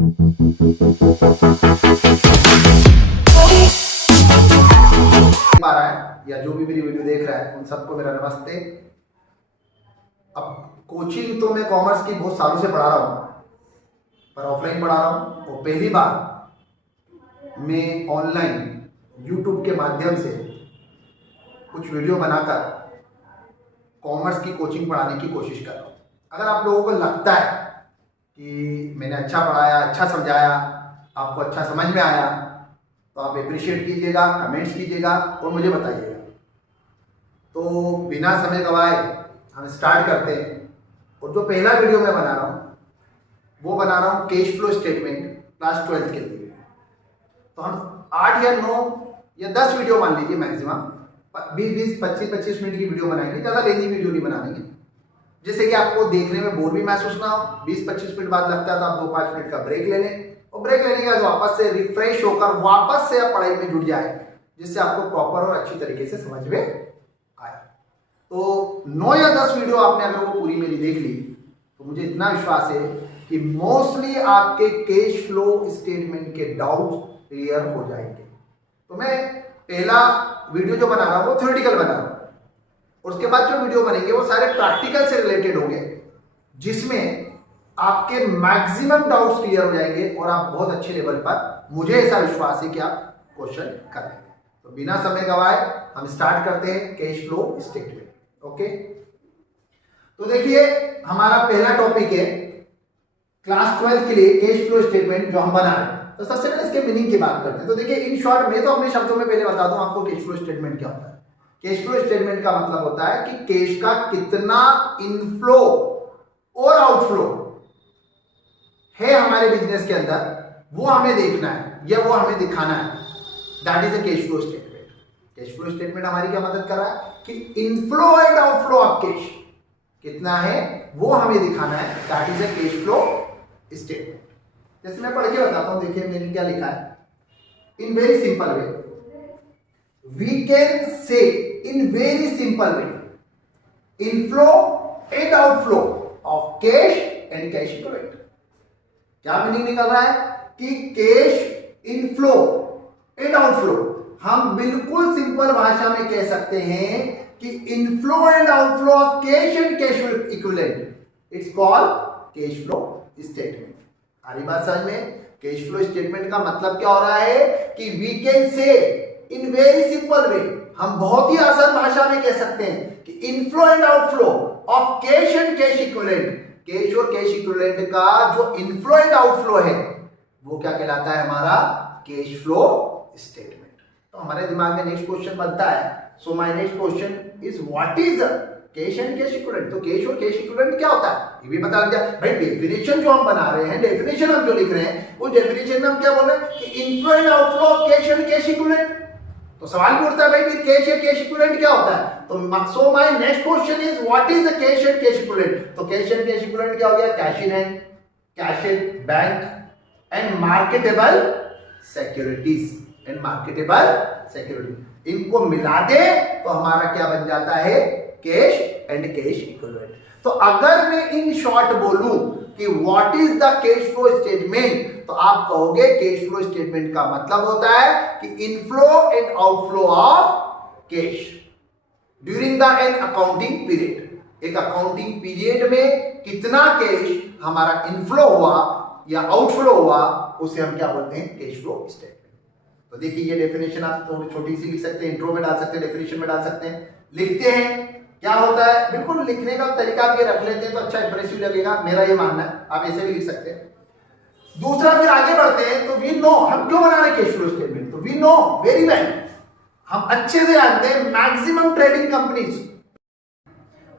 पा रहा है या जो भी मेरी वीडियो देख रहा है उन सबको मेरा नमस्ते। अब कोचिंग तो मैं कॉमर्स की बहुत सालों से पढ़ा रहा हूँ, पर ऑफलाइन पढ़ा रहा हूँ। और पहली बार मैं ऑनलाइन यूट्यूब के माध्यम से कुछ वीडियो बनाकर कॉमर्स की कोचिंग पढ़ाने की कोशिश कर रहा हूँ। अगर आप लोगों को लगता है कि मैंने अच्छा पढ़ाया, अच्छा समझाया, आपको अच्छा समझ में आया, तो आप अप्रिशिएट कीजिएगा, कमेंट्स कीजिएगा और मुझे बताइएगा। तो बिना समय गवाए हम स्टार्ट करते हैं। और जो पहला वीडियो मैं बना रहा हूँ वो बना रहा हूँ cash flow statement class 12th के लिए। तो हम 8 या 9 या 10 वीडियो मान लीजिए, मैक्सिमम 20-20, 25-25 मिनट की वीडियो बनाएंगे, ज़्यादा लेंदी वीडियो नहीं बनाएंगे, जिससे कि आपको देखने में बोर भी महसूस ना हो। 20-25 मिनट बाद लगता है तो आप 2-5 मिनट का ब्रेक ले लें, और ब्रेक लेने के बाद वापस से रिफ्रेश होकर वापस से आप पढ़ाई में जुट जाए, जिससे आपको प्रॉपर और अच्छी तरीके से समझ में आए। तो 9 या 10 वीडियो आपने अगर वो पूरी मेरी देख ली तो मुझे इतना विश्वास है कि मोस्टली आपके कैश फ्लो स्टेटमेंट के डाउट क्लियर हो जाएंगे। तो मैं पहला वीडियो जो बना रहा हूँ वो थ्योरेटिकल बना रहा हूँ, और उसके बाद जो वीडियो बनेंगे वो सारे प्रैक्टिकल से रिलेटेड होंगे, जिसमें आपके मैक्सिमम डाउट्स क्लियर हो जाएंगे और आप बहुत अच्छे लेवल पर, मुझे ऐसा विश्वास है कि आप क्वेश्चन कर लेंगे। तो बिना समय गवाए हम स्टार्ट करते हैं कैश फ्लो स्टेटमेंट। ओके, तो देखिए हमारा पहला टॉपिक है क्लास 12 के लिए कैश फ्लो स्टेटमेंट जो हम बना रहे हैं। तो सबसे पहले इसके मीनिंग की बात करते हैं। तो देखिए इन शॉर्ट में तो अपने शब्दों में पहले बता दूं आपको कैश फ्लो स्टेटमेंट क्या होता है। कैश फ्लो स्टेटमेंट का मतलब होता है कि कैश का कितना इनफ्लो और आउटफ्लो है हमारे बिजनेस के अंदर, वो हमें देखना है या वो हमें दिखाना है। That is a cash flow statement. Cash flow statement हमारी क्या मदद कर रहा है कि inflow and outflow of cash कितना है वो हमें दिखाना है। That is a cash flow statement. जैसे मैं पढ़ के बताता हूं, देखिए मैंने क्या लिखा है। In very simple way we can say, in very simple way, inflow and outflow of cash and cash equivalent. क्या मीनिंग निकल रहा है कि कैश इनफ्लो एंड आउटफ्लो, हम बिल्कुल सिंपल भाषा में कह सकते हैं कि inflow and outflow of cash and cash equivalent it's called cash flow statement. आ रही बात समझ में? कैश फ्लो स्टेटमेंट का मतलब क्या हो रहा है कि we can say in very simple वे, हम बहुत ही आसान भाषा में कह सकते हैं कि inflow and outflow of cash and cash equivalent, cash और कैश इक्विवेलेंट का जो इनफ्लो एंड आउटफ्लो है वो क्या कहलाता है? हमारा कैश फ्लो स्टेटमेंट। तो हमारे दिमाग में नेक्स्ट क्वेश्चन बनता है। So my next question is what is cash and cash equivalent. तो कैश और कैश इक्विवेलेंट क्या होता है ये भी बता दिया भाई। डेफिनेशन जो हम बना रहे हैं, डेफिनेशन हम जो लिख रहे हैं, उस डेफिनेशन में हम क्या बोल रहे हैं कि inflow and outflow of cash and cash equivalent. तो सवाल भी उठता है भाई फिर कैश एंड कैश इक्विवेलेंट क्या होता है? तो so my next question is what is the cash and cash equivalent. तो कैश एंड कैश इक्विवेलेंट क्या हो गया? Cash in hand, cash in bank and marketable securities, and marketable security, इनको मिला दे तो हमारा क्या बन जाता है? Cash and cash equivalent. तो अगर मैं इन शॉर्ट बोलूं कि what is the cash flow statement, तो आप कहोगे कैश फ्लो स्टेटमेंट का मतलब होता है कि inflow and outflow of cash during the an accounting period. एक अकाउंटिंग पीरियड में कितना कैश हमारा इनफ्लो हुआ या आउटफ्लो हुआ, उसे हम क्या बोलते हैं? Cash flow statement. तो देखिए ये डेफिनेशन आप थोड़ी छोटी सी लिख सकते हैं, इंट्रो में डाल सकते हैं, डेफिनेशन में डाल सकते हैं। लिखते हैं क्या होता है, बिल्कुल लिखने का तरीका आप ये रख लेते हैं तो अच्छा इंप्रेसिव लगेगा, मेरा ये मानना है। आप ऐसे भी लिख सकते हैं। दूसरा फिर आगे बढ़ते हैं तो वी नो, हम क्यों बना रहे कैश फ्लो स्टेटमेंट? तो वी नो वेरी वेल, हम अच्छे से जानते हैं मैक्सिमम ट्रेडिंग कंपनीज।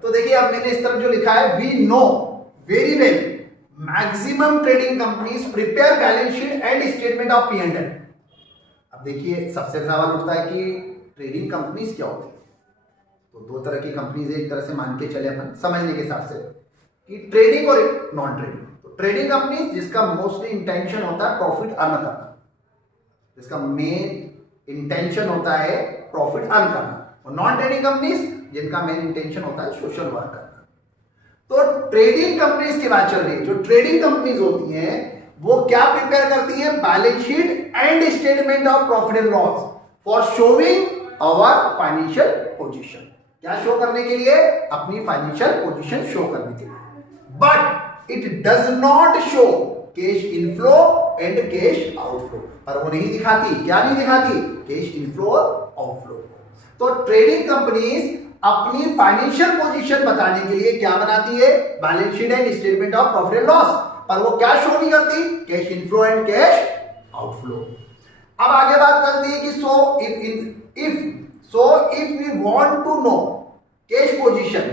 तो देखिए अब मैंने इस तरफ जो लिखा है we know very well maximum trading companies prepare balance sheet and statement of P&L। अब देखिए सबसे सवाल उठता है कि ट्रेडिंग कंपनीज क्या होती है? तो दो तरह की कंपनीज, एक तरह से मान के चले अपन समझने के हिसाब से कि ट्रेडिंग और नॉन ट्रेडिंग। तो ट्रेडिंग कंपनी जिसका मोस्टली इंटेंशन होता है प्रॉफिट अर्न करना, जिसका मेन इंटेंशन होता है प्रॉफिट अर्न करना, और नॉन ट्रेडिंग कंपनीज जिनका मेन इंटेंशन होता है सोशल वर्क करना। तो ट्रेडिंग कंपनीज की बात चल रही है। जो ट्रेडिंग कंपनीज होती हैं वो क्या प्रिपेयर करती है? Balance sheet and statement of profit and loss for showing our financial position. क्या शो करने के लिए? अपनी फाइनेंशियल पोजीशन शो करने के लिए। But it does not show cash inflow and cash outflow, पर वो नहीं दिखाती। क्या नहीं दिखाती? कैश इनफ्लो और आउटफ्लो। तो ट्रेडिंग कंपनीज अपनी फाइनेंशियल पोजीशन बताने के लिए क्या बनाती है? Balance sheet and statement of profit and loss, पर वो क्या शो नहीं करती? Cash inflow and cash outflow. अब आगे बात करती है कि if we want to know cash position,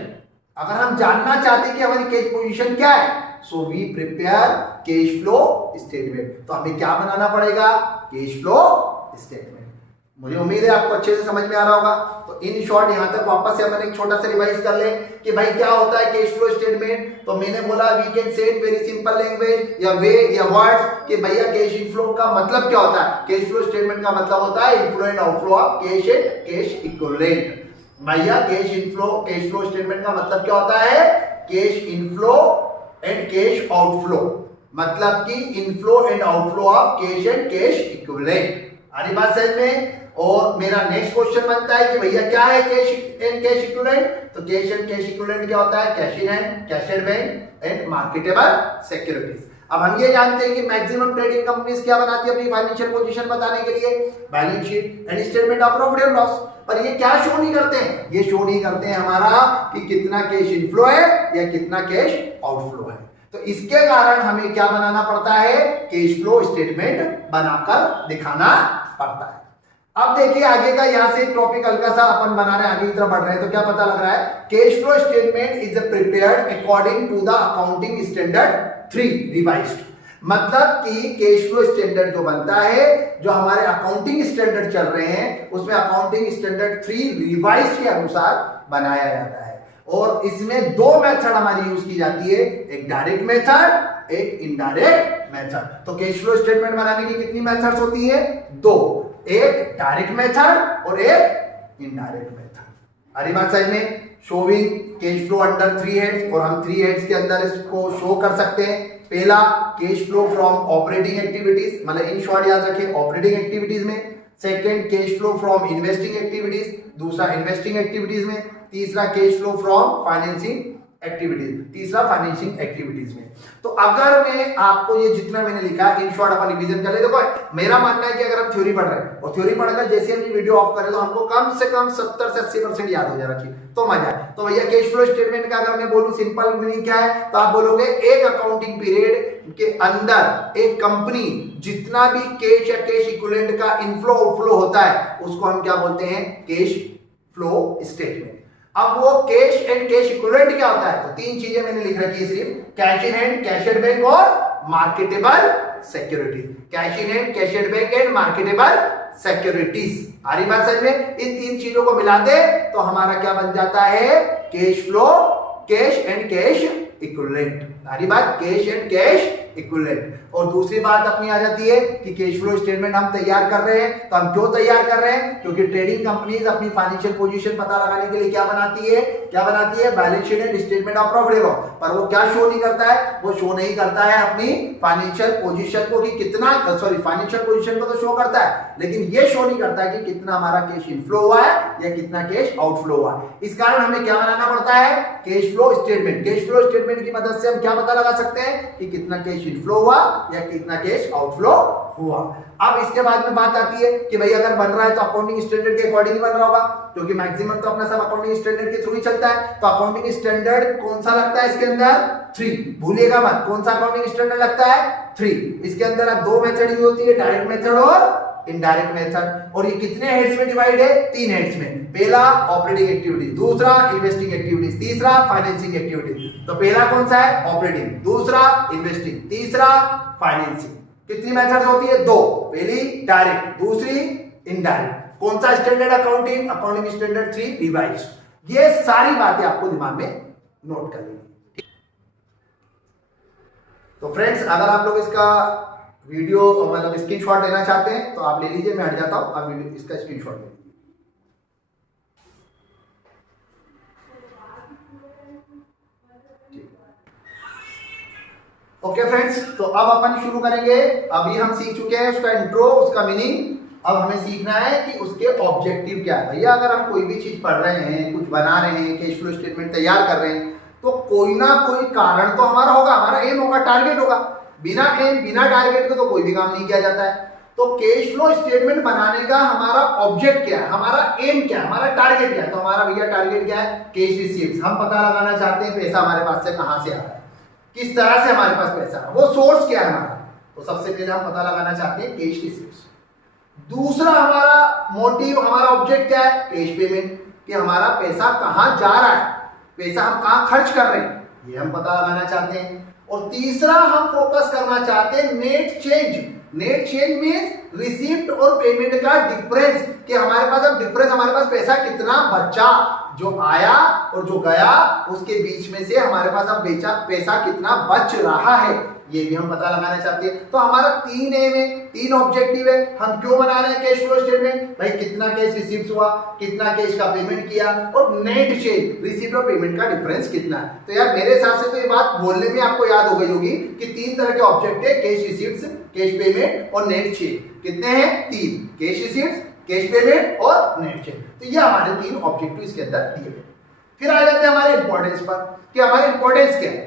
अगर हम जानना चाहते हैं कि हमारी कैश पोजीशन क्या है, so we prepare cash flow statement. तो हमें क्या बनाना पड़ेगा? Cash flow statement. मुझे उम्मीद है आपको अच्छे से समझ में आ रहा होगा। तो इन शॉर्ट यहां तक वापस से अपन एक छोटा सा रिवाइज कर ले कि भाई क्या होता है कैश फ्लो स्टेटमेंट। तो मैंने बोला we can say in very simple language या वे या वर्ड्स कि भैया कैश इनफ्लो का मतलब क्या होता है? कैश फ्लो स्टेटमेंट का मतलब होता है inflow and outflow of cash and cash equivalent. भैया कैश फ्लो स्टेटमेंट का मतलब क्या होता है? Cash inflow and cash outflow, मतलब कि inflow and outflow of cash and cash equivalent. आ रही बात समझ में? और मेरा नेक्स्ट क्वेश्चन बनता है कि भैया क्या है कैश एंड कैश इक्विवेलेंट? तो कैश एंड कैश इक्विवेलेंट क्या होता है? Cash in hand, cash at bank and marketable securities. अब हम ये जानते हैं कि मैक्सिमम ट्रेडिंग कंपनीज क्या बनाती है अपनी फाइनेंशियल पोजीशन बताने के लिए? Balance sheet and statement of profit and loss. पर ये क्या शो नहीं करते हैं? ये शो नहीं करते हैं हमारा कि कितना कैश इनफ्लो है या कितना कैश आउटफ्लो है। तो इसके कारण हमें क्या बनाना पड़ता है? कैश फ्लो स्टेटमेंट बनाकर दिखाना पड़ता है। अब देखिए आगे का, यहां से टॉपिक हल्का सा अपन बना रहे हैं, आगे की तरफ बढ़ रहे हैं। तो क्या पता लग रहा है? Cash flow statement is prepared according to the accounting standard 3 revised. मतलब कि कैश फ्लो स्टैंडर्ड जो बनता है, जो हमारे अकाउंटिंग स्टैंडर्ड चल रहे हैं, उसमें अकाउंटिंग स्टैंडर्ड 3 रिवाइज्ड के अनुसार बनाया जाता है। और इसमें 2 मेथड हमारी यूज की जाती है, एक डायरेक्ट मेथड, एक इनडायरेक्ट मेथड। तो कैश फ्लो स्टेटमेंट बनाने की कितनी मेथड्स होती है? 2, एक डायरेक्ट मेथड और एक इनडायरेक्ट मेथड। अरे बात समझ में? Showing cash flow under 3 heads, और हम 3 हेड्स के अंदर इसको शो कर सकते हैं। पहला cash flow from operating activities, मतलब इन शॉर्ट याद रखें ऑपरेटिंग एक्टिविटीज में। Second cash flow from investing activities, दूसरा इन्वेस्टिंग एक्टिविटीज में। तीसरा cash flow from financing activities, तीसरा फाइनेंसिंग एक्टिविटीज में। तो अगर मैं आपको ये जितना मैंने लिखा इन शॉर्ट अपन रिवीजन कर ले। देखो मेरा मानना है कि अगर हम थ्योरी पढ़ रहे हैं और थ्योरी पढ़कर जैसे हम ये वीडियो ऑफ करें तो हमको कम से कम 70 से 80% याद हो जाना चाहिए, तो मजा है। तो भैया कैश फ्लो स्टेटमेंट का अगर मैं बोलूं सिंपल मीनिंग क्या है, तो आप बोलोगे एक अकाउंटिंग पीरियड के अंदर एक कंपनी जितना भी कैश या कैश इक्विवेलेंट का इनफ्लो आउटफ्लो होता है उसको हम क्या बोलते हैं? Cash flow statement. अब वो कैश एंड कैश इक्विवेलेंट क्या होता है? तो 3 चीजें मैंने लिख रखी है सिर्फ, cash in hand, cash at bank और marketable securities. Cash in hand, cash at bank and marketable securities. आ रही बात समझ में? इन 3 चीजों को मिला दे तो हमारा क्या बन जाता है? Cash flow, cash and cash equivalent. आ रही बात? Cash and cash equivalent. और दूसरी बात अपनी आ जाती है कि कैश फ्लो स्टेटमेंट हम तैयार कर रहे हैं, तो हम क्यों तैयार कर रहे हैं? क्योंकि ट्रेडिंग कंपनीज अपनी फाइनेंशियल पोजीशन पता लगाने के लिए क्या बनाती है? क्या बनाती है? Balance sheet and statement of profit and loss. पर वो क्या शो नहीं करता है? वो शो नहीं करता है अपनी फाइनेंशियल पोजीशन को कि कितना, सॉरी फाइनेंशियल पोजीशन को तो शो करता है, लेकिन ये शो नहीं करता है कि कितना हमारा कैश इनफ्लो हुआ है या कितना कैश आउटफ्लो हुआ है। इस कारण हमें क्या बनाना पड़ता है? Cash flow statement. Cash flow statement की मदद से हम क्या पता लगा सकते हैं कि कितना कैश इनफ्लो हुआ या कितना कैश आउटफ्लो हुआ। अब इसके बाद में बात आती है कि भाई अगर बन रहा है तो अकाउंटिंग स्टैंडर्ड के अकॉर्डिंग बन रहा होगा, क्योंकि मैक्सिमम तो अपना सब अकाउंटिंग स्टैंडर्ड के थ्रू ही चलता है। तो अकाउंटिंग स्टैंडर्ड कौन सा लगता है इसके अंदर? 3। भूलिएगा मत, कौन सा अकाउंटिंग स्टैंडर्ड लगता है? 3। इसके अंदर 2 मेथड यूज होती है, डायरेक्ट मेथड और इनडायरेक्ट मेथड। और ये कितने हेड्स में डिवाइड है? 3 हेड्स में। पहला ऑपरेटिंग एक्टिविटीज, दूसरा इन्वेस्टिंग एक्टिविटीज, तीसरा फाइनेंसिंग एक्टिविटीज। तो पहला कौन सा है? ऑपरेटिंग, दूसरा इन्वेस्टिंग, तीसरा फाइनेंसिंग। कितनी मेथड्स होती है? 2। पहली डायरेक्ट, दूसरी इनडायरेक्ट। कौन सा स्टैंडर्ड? Accounting standard 3 revised. ये सारी बातें आपको दिमाग में नोट कर लेनी। तो फ्रेंड्स अगर आप लोग इसका वीडियो मतलब स्क्रीनशॉट लेना चाहते हैं तो आप ले लीजिए, मैं हट जाता हूं, आप वीडियो इसका स्क्रीनशॉट ले लीजिए। ओके फ्रेंड्स, तो अब अपन शुरू करेंगे। अभी हम सीख चुके हैं उसका इंट्रो, उसका मीनिंग। अब हमें सीखना है कि उसके ऑब्जेक्टिव क्या है। भैया अगर हम कोई भी चीज पढ़ रहे हैं, कुछ बना रहे हैं, कैश फ्लो स्टेटमेंट तैयार कर रहे हैं, तो कोई ना कोई कारण तो हमारा होगा, हमारा एम होगा, टारगेट होगा। बिना एम, बिना टारगेट के तो कोई भी काम नहीं किया जाता है। तो कैश फ्लो स्टेटमेंट बनाने का हमारा ऑब्जेक्ट क्या है, हमारा एम क्या है, हमारा टारगेट क्या है। तो हमारा भैया टारगेट क्या है, कैश रिसीव्स। हम पता लगाना चाहते हैं पैसा हमारे पास से कहां से आ रहा है, किस तरह से हमारे पास पैसा है, वो सोर्स क्या है हमारा। तो सबसे पहले हम पता लगाना चाहते हैं कैश रिसीव्स। दूसरा हमारा मोटिव, हमारा ऑब्जेक्ट क्या है, कैश पेमेंट, कि हमारा पैसा कहां जा रहा है, पैसा हम कहां खर्च कर रहे हैं, ये हम पता लगाना चाहते हैं। और तीसरा हम फोकस करना चाहते हैं net change. Net change means receipt और पेमेंट का डिफरेंस, कि हमारे पास अब डिफरेंस, हमारे पास पैसा कितना बचा, जो आया और जो गया उसके बीच में से हमारे पास अब पैसा कितना बच रहा है, ये भी हम पता लगाना चाहते हैं। तो हमारा 3 एम है, 3 ऑब्जेक्टिव है। हम क्यों बना रहे हैं कैश फ्लो स्टेटमेंट, भाई कितना कैश रिसीव्स हुआ, कितना कैश का पेमेंट किया, और नेट चेंज, रिसीप्ट और पेमेंट का डिफरेंस कितना है। तो यार मेरे हिसाब से तो ये बात बोलने में आपको याद हो गई होगी कि 3 तरह के ऑब्जेक्ट है, कैश रिसीव्स, कैश पेमेंट और नेट चेंज। कितने हैं, 3, कैश रिसीव्स, कैश पेमेंट और नेट चेंज। तो ये हमारे 3 ऑब्जेक्टिव इसके अंदर दिए गए। फिर आ जाते हैं हमारे इंपॉर्टेंस पर, कि हमारे इंपॉर्टेंस क्या है।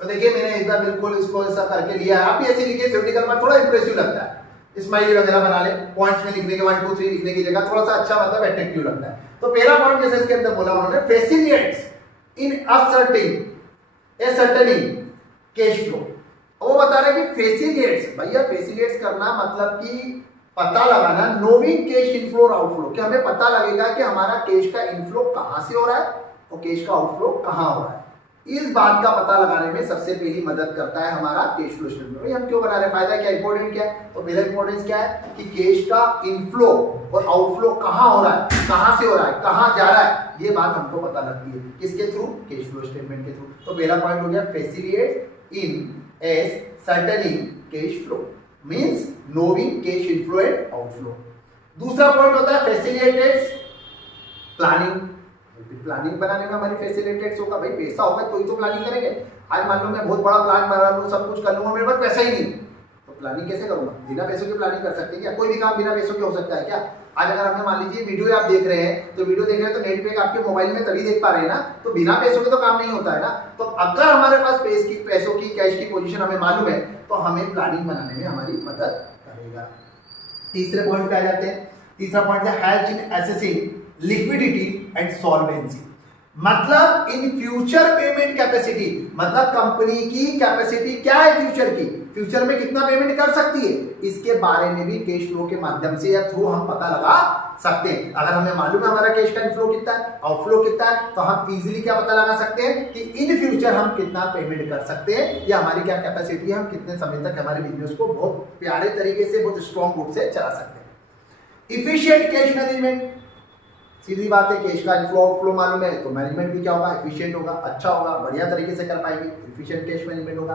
तो देखिए मैंने इतना बिल्कुल इसको ऐसा करके लिया है, आप भी ऐसे लिखिए, थ्योरेटिकल पर थोड़ा इंप्रेसिव लगता है। स्माइली वगैरह बना ले, पॉइंट्स में लिखने के 1 2 3 लिखने की जगह थोड़ा सा अच्छा मतलब अट्रैक्टिव लगता है। तो पहला पॉइंट जैसे इसके अंदर बोला उन्होंने, फैसिलिटेट्स इन असर्टेनिंग कैश फ्लो। वो बता रहे हैं कि फैसिलिटेट्स, भैया फैसिलिटेट्स करना मतलब कि पता लगाना, नोविंग कैश इनफ्लो और आउटफ्लो, कि हमें पता लगेगा कि हमारा कैश का इनफ्लो कहां से हो रहा है और कैश का आउटफ्लो कहां हो रहा है। इस बात का पता लगाने में सबसे पहली मदद करता है हमारा कैश फ्लो स्टेटमेंट। हम क्यों बना रहे हैं, फायदा क्या, इंपॉर्टेंट क्या है। तो पहला इंपॉर्टेंस क्या है कि कैश का इनफ्लो और आउटफ्लो कहां हो रहा है, कहां से हो रहा है, कहां जा रहा है, ये बात हमको पता लगती है किसके थ्रू, कैश फ्लो स्टेटमेंट के थ्रू। तो पहला पॉइंट हो गया facilitate in ascertaining cash flow, means knowing cash inflow and outflow. दूसरा पॉइंट होता है फैसिलिटेट्स प्लानिंग। प्लानिंग बनाने में हमारी फैसिलिटेट्स होगा, भाई पैसा होगा तो ही तो प्लानिंग करेंगे। आज मान लो मैं बहुत बड़ा प्लान बना लूं, सब कुछ कर लूंगा, मेरे पास पैसा ही नहीं, तो प्लानिंग कैसे करूंगा। बिना पैसों की प्लानिंग कर सकते हैं क्या, कोई भी काम बिना पैसों के हो सकता है क्या। आज अगर हमने मान लीजिए वीडियो आप देख रहे हैं, तो वीडियो देख रहे हैं तो नेट पे आपके मोबाइल में तभी देख पा रहे हैं ना, तो बिना पैसों के तो काम नहीं होता है ना। तो अगर हमारे पास पैसों की, कैश की पोजीशन हमें मालूम है, तो हमें प्लानिंग बनाने में हमारी मदद करेगा। तीसरे पॉइंट पे आ जाते हैं। तीसरा पॉइंट है help in assessing liquidity and solvency, मतलब इन फ्यूचर पेमेंट कैपेसिटी, मतलब कंपनी की कैपेसिटी क्या है फ्यूचर की, फ्यूचर में कितना पेमेंट कर सकती है, इसके बारे में भी कैश फ्लो के माध्यम से या थ्रू हम पता लगा सकते हैं। अगर हमें मालूम है हमारा कैश का इनफ्लो कितना है, आउटफ्लो कितना है, तो हम इजीली क्या पता लगा सकते हैं कि इन फ्यूचर हम कितना पेमेंट कर सकते हैं, या हमारी क्या कैपेसिटी है, हम कितने समय तक हमारे बिजनेस को बहुत प्यारे तरीके से, बहुत स्ट्रॉन्ग रूप से चला सकते हैं। इफिशिएंट कैश मैनेजमेंट, सीधी बात है, कैश का इनफ्लो आउटफ्लो मालूम है तो मैनेजमेंट भी क्या होगा, एफिशिएंट होगा, अच्छा होगा, बढ़िया तरीके से कर पाएंगे, एफिशिएंट कैश मैनेजमेंट होगा।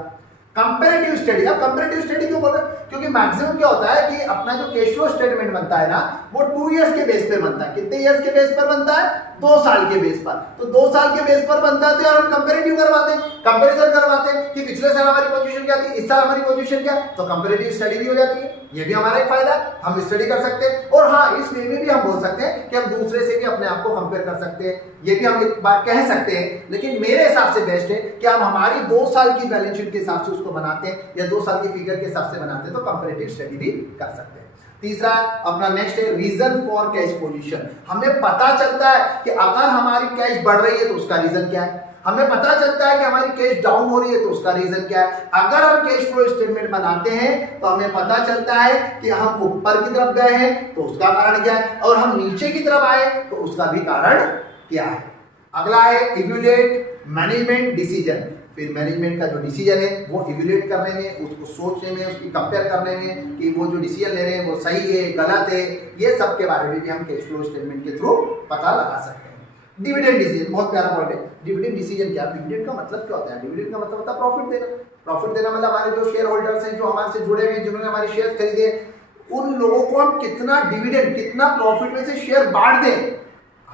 कंपैरेटिव स्टडी, अब कंपैरेटिव स्टडी क्यों बोल रहे हैं, क्योंकि मैक्सिमम क्या होता है कि अपना जो कैश फ्लो स्टेटमेंट बनता है ना, वो 2 इयर्स के बेस पे बनता है। कितने इयर्स के बेस पर बनता है, 2 साल के बेस पर। तो 2 साल के बेस पर बनता है तो यार हम कंपैरेटिव करवाते हैं, कंपैरिजन करवाते हैं कि पिछले साल हमारी पोजीशन क्या थी, इस साल हमारी पोजीशन क्या, तो कंपैरेटिव स्टडी भी हो जाती है। ये भी हमारा एक फायदा, हम स्टडी कर सकते हैं। और हाँ, इस वे में भी हम बोल सकते हैं कि हम दूसरे से भी अपने आप को कंपेयर कर सकते हैं, ये भी हम एक बार कह सकते हैं। लेकिन मेरे हिसाब से बेस्ट है कि हम हमारी 2 साल की बैलेंस शीट के हिसाब से उसको बनाते हैं, या 2 साल की फिगर के हिसाब से बनाते हैं, तो कंपैरेटिव स्टडी भी कर सकते हैं। तीसरा अपना नेक्स्ट है रीजन फॉर कैश पोजीशन। हमें पता चलता है कि अगर हमारी कैश बढ़ रही है तो उसका रीजन क्या है, हमें पता चलता है कि हमारी कैश डाउन हो रही है तो उसका रीजन क्या है। अगर हम कैश फ्लो स्टेटमेंट बनाते हैं तो हमें पता चलता है कि हम ऊपर की तरफ गए हैं तो उसका कारण क्या है, और हम नीचे की तरफ आए तो उसका भी कारण क्या है। अगला है इवैल्यूएट मैनेजमेंट डिसीजन। फिर मैनेजमेंट का जो डिसीजन है वो इवैल्यूएट करने में, उसको सोचने में, उसकी कंपेयर करने में कि वो जो डिसीजन ले रहे हैं वो सही है, गलत है, ये सब के बारे में भी हम कैश फ्लो स्टेटमेंट के थ्रू पता लगा सकते हैं। डिविडेंड डिसीजन बहुत प्यारा पॉइंट है। डिविडेंड डिसीजन क्या, डिविडेंड का मतलब क्या होता है, डिविडेंड का मतलब होता है प्रॉफिट देना। प्रॉफिट देना मतलब हमारे जो शेयर होल्डर्स हैं, जो हमारे से जुड़े हुए हैं, जिन्होंने हमारे शेयर खरीदे, उन लोगों को हम कितना डिविडेंड, कितना प्रॉफिट में से शेयर बांट दें।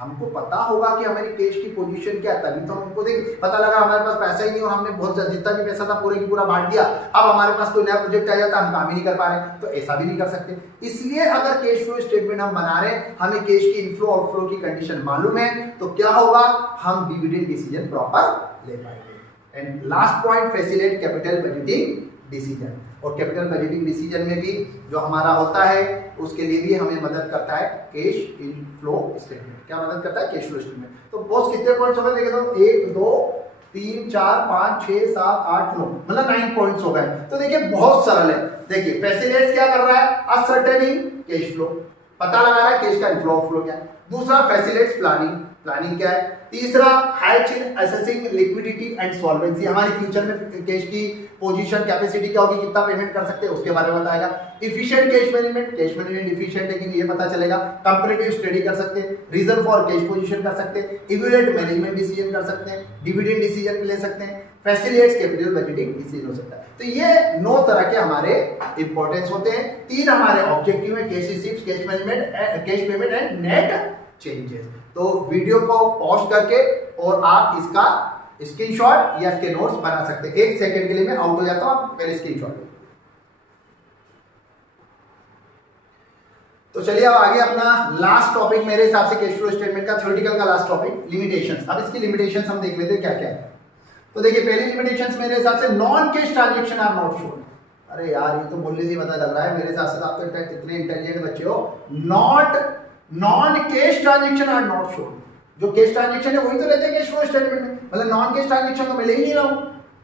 हमको पता होगा कि हमारी कैश की पोजीशन क्या है, तभी तो हम उनको देंगे। पता लगा हमारे पास पैसा ही नहीं और हमने बहुत जितना भी पैसा था पूरे की पूरा बांट दिया, अब हमारे पास कोई नया प्रोजेक्ट आ जाता, हम काम ही नहीं कर पा रहे, तो ऐसा भी नहीं कर सकते। इसलिए अगर कैश फ्लो स्टेटमेंट हम बना रहे हैं, हमें कैश की इनफ्लो आउटफ्लो की कंडीशन मालूम है, तो क्या होगा, हम डिविडेंड डिसीजन प्रॉपर ले पाएंगे। And last point, facilitate capital budgeting decision. और कैपिटल बजटिंग डिसीजन में भी जो हमारा होता है उसके लिए भी हमें मदद करता है कैश इनफ्लो स्टेटमेंट। क्या मदद करता है, कैश फ्लो स्टेटमेंट। तो बॉस कितने पॉइंट्स हो गए देखे तो 1 2 3 4 5 6 7 8 9 मतलब 9 पॉइंट्स हो गए। तो देखिए बहुत सरल है। देखिए फैसिलिटेट क्या कर रहा है, असर्टेनिंग कैश फ्लो, पता लगा रहा है कैश का इनफ्लो आउटफ्लो क्या है। दूसरा फैसिलिटेट्स प्लानिंग, प्लानिंग क्या है। तीसरा helps in assessing liquidity and solvency, हमारी फ्यूचर में कैश की पोजीशन कैपेसिटी क्या होगी, कितना पेमेंट कर सकते हैं उसके बारे में बताएगा। Efficient cash management, cash management efficient है कि नहीं ये पता चलेगा। कंपैरेटिव स्टडी कर सकते हैं, रीजन फॉर कैश पोजीशन कर सकते हैं, इवैल्यूएट मैनेजमेंट डिसीजन कर सकते हैं, डिविडेंड डिसीजन ले सकते हैं, फैसिलिटेट्स कैपिटल बजटिंग डिसीजन हो सकता है। तो ये 9 तरह के हमारे इंपॉर्टेंस होते हैं। 3 हमारे ऑब्जेक्टिव है, cash receives, cash management, cash payment and net changes. तो वीडियो को पॉज करके और आप इसका स्क्रीनशॉट या इसके नोट्स बना सकते हैं। 1 सेकंड के लिए मैं आउट हो जाता हूं, आप पहले स्क्रीनशॉट। तो चलिए अब आगे अपना लास्ट टॉपिक मेरे हिसाब से कैश फ्लो स्टेटमेंट का थ्योरेटिकल का लास्ट टॉपिक, लिमिटेशंस। अब इसकी लिमिटेशंस हम देख लेते हैं क्या क्या है। तो देखिए पहली लिमिटेशंस मेरे हिसाब से non cash transaction are not shown. अरे यार ये तो बोलने से पता लग रहा है मेरे हिसाब से आप तो इतने इंटेलिजेंट बच्चे हो। Non cash transaction are not shown. जो कैश ट्रांजैक्शन है वही तो रहते हैं कैश फ्लो स्टेटमेंट में, मतलब नॉन कैश ट्रांजैक्शन तो मैं ले ही नहीं रहा हूं।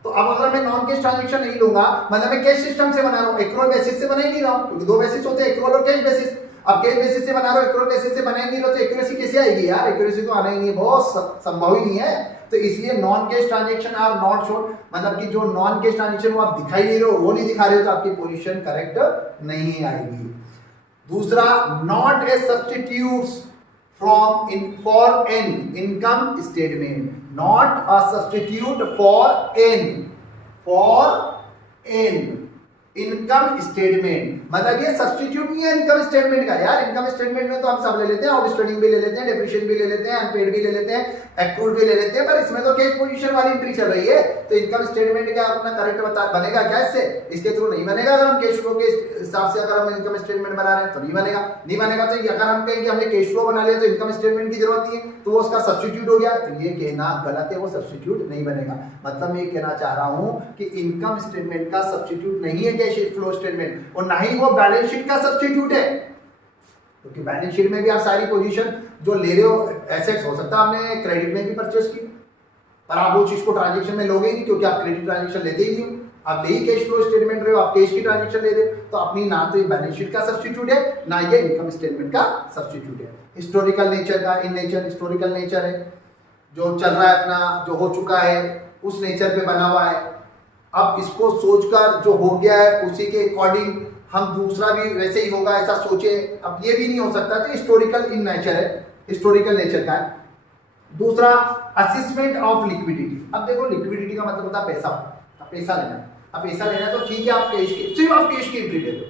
तो अब अगर मैं नॉन कैश ट्रांजैक्शन नहीं लूंगा, मतलब मैं कैश सिस्टम से बना रहा हूं, एक्रूअल बेसिस से बना ही नहीं रहा हूं, क्योंकि 2 बेसिस होते हैं, एक्रूअल और कैश बेसिस। अब कैश बेसिस से बना रहा हूं, एक्रूअल बेसिस से बना ही नहीं रहा, तो एक्यूरेसी कैसे आएगी यार, एक्यूरेसी तो आना ही नहीं है, बहुत संभव ही नहीं है। तो इसलिए non cash transaction are not shown, मतलब कि जो नॉन कैश ट्रांजैक्शन वो आप दिखाई नहीं रहे हो, वो नहीं दिखा रहे हो, तो आपकी पोजीशन करेक्ट नहीं आएगी। दूसरा, not a substitutes from for n income statement, not a substitute for n income statement, मतलब ये सब्स्टिट्यूट नहीं है इनकम स्टेटमेंट का यार। इनकम स्टेटमेंट में तो हम सब ले लेते हैं, आउटस्टैंडिंग भी ले लेते हैं, डेप्रिसिएशन भी ले लेते हैं, अनपेड भी ले लेते हैं, एक्रूड भी ले लेते हैं, पर इसमें तो कैश पोजीशन वाली एंट्री चल रही है। तो इनकम स्टेटमेंट का अपना करेक्ट बनेगा क्या इससे, इसके थ्रू नहीं बनेगा। अगर हम कैश फ्लो के हिसाब से अगर हम इनकम स्टेटमेंट बना रहे हैं तो नहीं बनेगा। तो अगर हम कहेंगे हमने कैश फ्लो बना लिया तो इनकम स्टेटमेंट की जरूरत नहीं है, तो वो उसका सब्स्टिट्यूट हो गया, तो ये कहना गलत है, वो सब्स्टिट्यूट नहीं बनेगा। मतलब मैं ये कहना चाह रहा हूं कि इनकम स्टेटमेंट का सब्स्टिट्यूट नहीं है कैश फ्लो स्टेटमेंट, और ना ही वो बैलेंस शीट का सब्स्टिट्यूट है, क्योंकि बैलेंस शीट में भी आप सारी पोजीशन जो ले रहे हो, एसेट्स हो सकता है आपने क्रेडिट में भी परचेस की, पर आप वो चीज को ट्रांजैक्शन में लोगे नहीं, क्योंकि आप क्रेडिट ट्रांजैक्शन लेते ही नहीं हो, आप ले ही कैश फ्लो स्टेटमेंट रहे हो, आप कैश की ट्रांजैक्शन ले रहे हो, तो अपनी ना तो ये बैलेंस शीट का सब्स्टिट्यूट है, ना ये इनकम स्टेटमेंट का सब्स्टिट्यूट है। हिस्टोरिकल नेचर का, इन नेचर हिस्टोरिकल नेचर है, जो चल रहा है अपना, जो हो चुका है उस नेचर पे बना हुआ है। अब इसको सोचकर जो हो गया है उसी के अकॉर्डिंग हम दूसरा भी वैसे ही होगा ऐसा सोचे, अब ये भी नहीं हो सकता। तो हिस्टोरिकल इन नेचर है, हिस्टोरिकल नेचर का है। दूसरा, असेसमेंट ऑफ लिक्विडिटी। अब देखो लिक्विडिटी का मतलब होता है पैसा, अब पैसा लेना। अब पैसा लेना तो ठीक है, आप कैश की, सिर्फ आप कैश की एंट्री दे दो,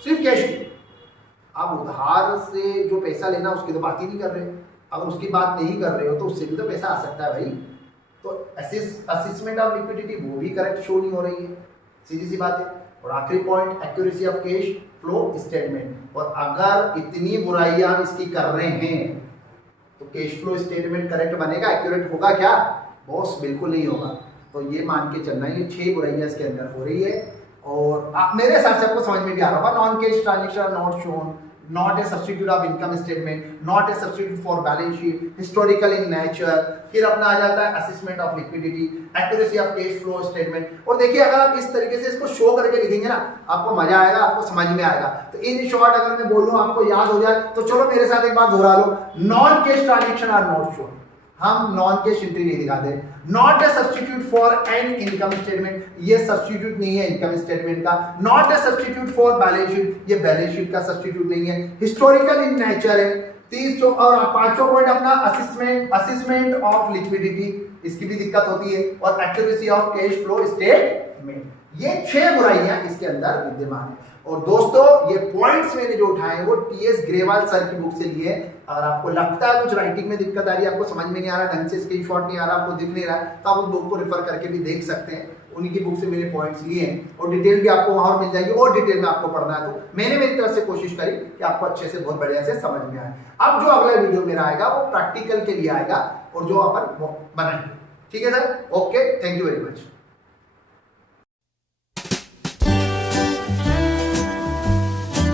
सिर्फ कैश की। आप उधार से जो पैसा लेना उसकी तो बात ही नहीं कर रहे। अगर उसकी बात नहीं कर रहे हो तो उससे भी तो पैसा आ सकता है भाई। तो असेसमेंट ऑफ लिक्विडिटी वो भी करेक्ट शो नहीं हो रही है, सीधी सी बात है। और आखिरी point, accuracy of cash flow statement. और अगर इतनी बुराइयां हम इसकी कर रहे हैं तो कैश फ्लो स्टेटमेंट करेक्ट बनेगा, एक्यूरेट होगा क्या? बॉस बिल्कुल नहीं होगा। तो ये मान के चलना, ये 6 बुराइयां इसके अंदर हो रही है। और मेरे हिसाब से आपको समझ में भी आ रहा होगा, non cash transaction not shown, not a substitute of income statement, not a substitute for balance sheet, historical in nature। फिर अपना आ जाता है assessment of liquidity, accuracy of cash flow statement। और देखिए अगर आप इस तरीके से इसको शो करके लिखेंगे ना, आपको मजा आएगा, आपको समझ में आएगा। तो इन शॉर्ट अगर मैं बोलूं आपको याद हो जाए तो चलो मेरे साथ एक बार दोहरा लो, non cash transaction are not shown, हम नॉन कैश एंट्री नहीं दिखाते। Not a substitute for an income statement, ये सब्स्टिट्यूट नहीं है इनकम स्टेटमेंट का। Not a substitute for balance sheet, ये बैलेंस शीट का सब्स्टिट्यूट नहीं है। हिस्टोरिकल इन नेचर है। 30 और 5वां पॉइंट अपना असेसमेंट ऑफ लिक्विडिटी, इसकी भी दिक्कत होती है। और accuracy of cash flow statement, ये 6 बुराइयां इसके अंदर विद्यमान है। और दोस्तों ये पॉइंट्स मैंने जो उठाए हैं वो टीएस ग्रेवाल सर की बुक से लिए। अगर आपको लगता है कुछ राइटिंग में दिक्कत आ रही है, आपको समझ में नहीं आ रहा, ढंग से स्क्रीनशॉट नहीं आ रहा, आपको दिख नहीं रहा, तो आप उस बुक को रेफर करके भी देख सकते हैं। उन्हीं की बुक से मैंने पॉइंट्स लिए हैं और डिटेल भी आपको वहां मिल जाएगी। और डिटेल में आपको पढ़ना है तो मैंने मेरी तरफ से कोशिश करी कि आपको अच्छे से बहुत बढ़िया से समझ में आए। अब जो अगला वीडियो मेरा आएगा वो प्रैक्टिकल के लिए आएगा और जो अपन बनाएंगे। ठीक है sir, okay, thank you very much.